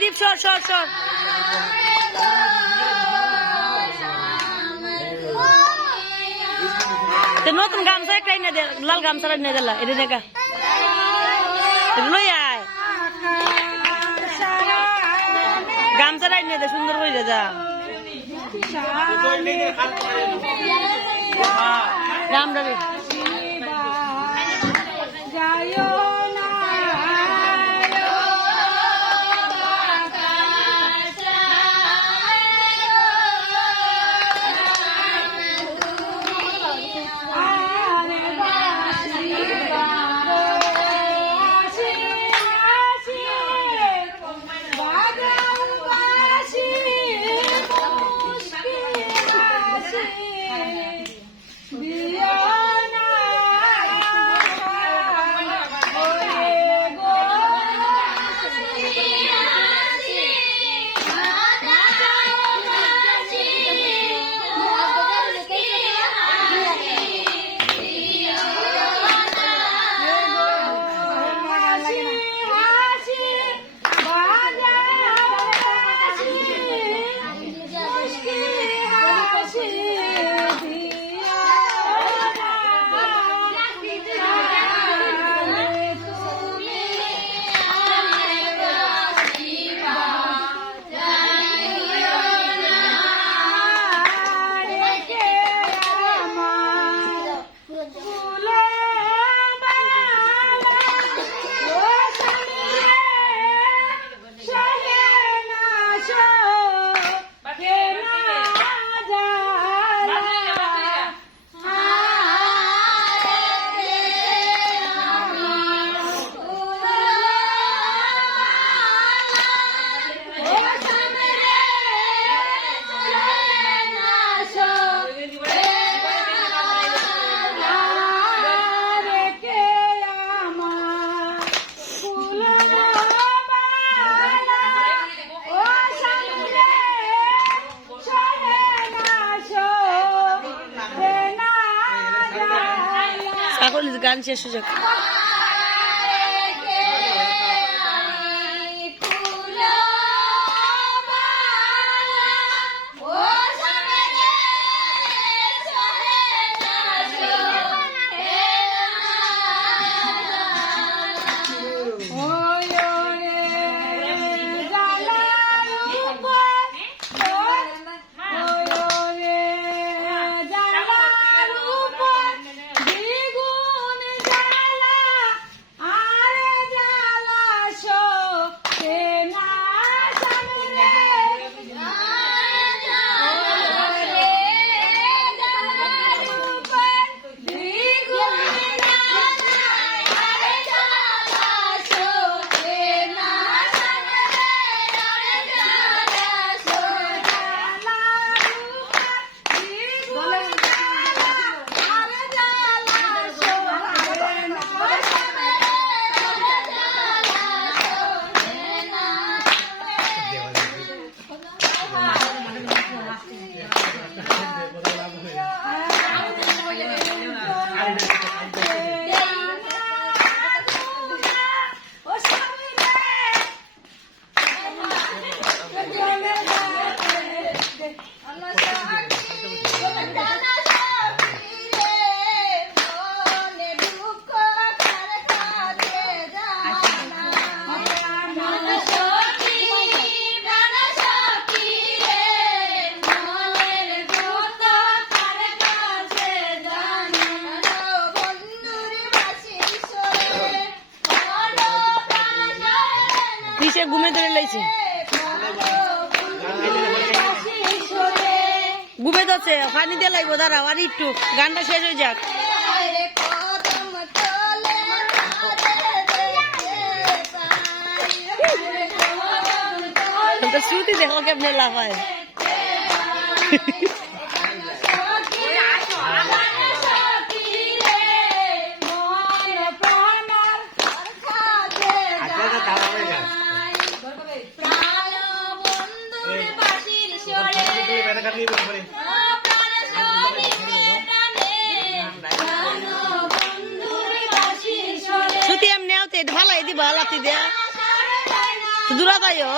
দীপ সর সর সর নতুন গামছা একটাই না দে লাল গামছা না দিলা এটা দেখা লই আয় গামছা রাইনে দে সুন্দর হয়ে যা রাম রবি গান শেষ হয়ে যাক ঘুমে ধরে লাইছে ঘুমে ধরছে পানি দিয়ে লাগবো দাঁড়াও আর একটু গানটা শেষ হয়ে যাক শ্রুতি দেখো কেমনে লাফায় শ্রুতি এমনি ভালো দিবা লাফি দেয়া দূরা যাইও